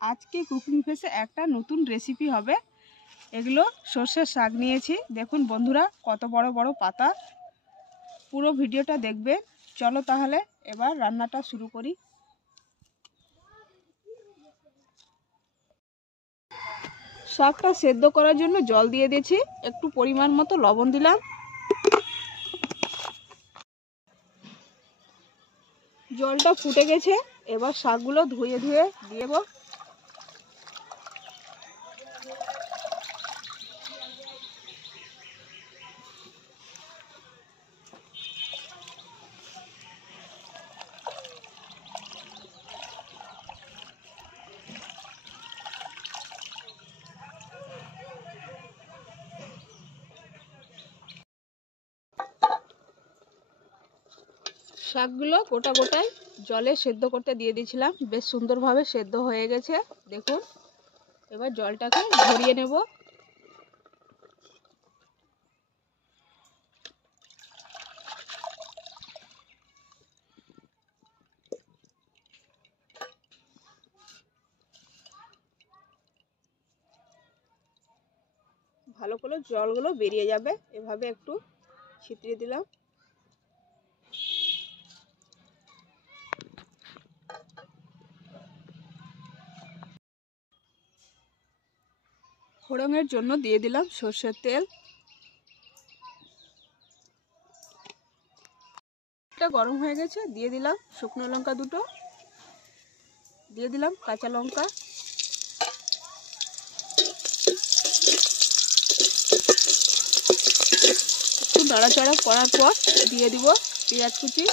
আজকে কুকিং ফেসে একটা নতুন রেসিপি হবে। এগুলো সর্ষের শাক নিয়েছি, দেখুন বন্ধুরা কত বড় বড় পাতা। পুরো ভিডিওটা দেখবে। চলো তাহলে এবার রান্নাটা শুরু করি। শাকটা সেদ্ধ করার জন্য জল দিয়ে দিয়েছি, একটু পরিমাণ মতো লবণ দিলাম। জলটা ফুটে গেছে, এবার শাকগুলো ধুয়ে দিয়ে দেবো। শাকগুলো গোটা গোটায় জলে সেদ্ধ করতে দিয়ে দিয়েছিলাম, বেশ সুন্দরভাবে সেদ্ধ হয়ে গেছে দেখুন। এবার জলটাকে ঝরিয়ে নেব। ভালো করে জলগুলো বেরিয়ে যাবে, এভাবে একটু ছিটিয়ে দিলাম। ফোড়নের জন্য দিয়ে দিলাম সর্ষের তেল। এটা গরম হয়ে গেছে, দিয়ে দিলাম শুকনো লঙ্কা দুটো, দিয়ে দিলাম কাঁচা লঙ্কা, একটু নাড়াচাড়া করার পর দিয়ে দিব পেঁয়াজ কুচি।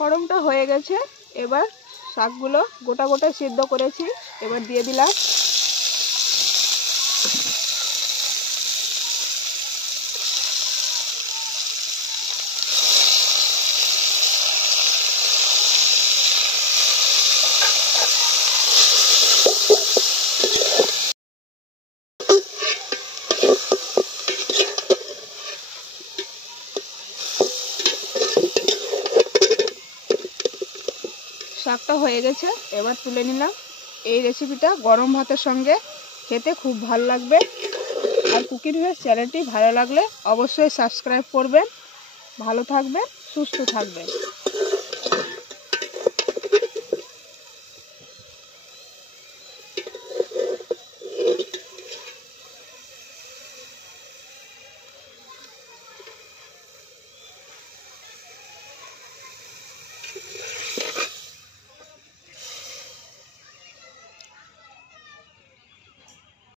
ফোড়নটা হয়ে গেছে, এবার শাকগুলো গোটা গোটা সিদ্ধ করেছি এবার দিয়ে দিলাম। শাকটা হয়ে গেছে, এবার তুলে নিলাম। এই রেসিপিটা গরম ভাতের সঙ্গে খেতে খুব ভালো লাগবে। আর কুকিং ফেস চ্যানেলটি ভালো লাগলে অবশ্যই সাবস্ক্রাইব করবেন। ভালো থাকবেন, সুস্থ থাকবেন।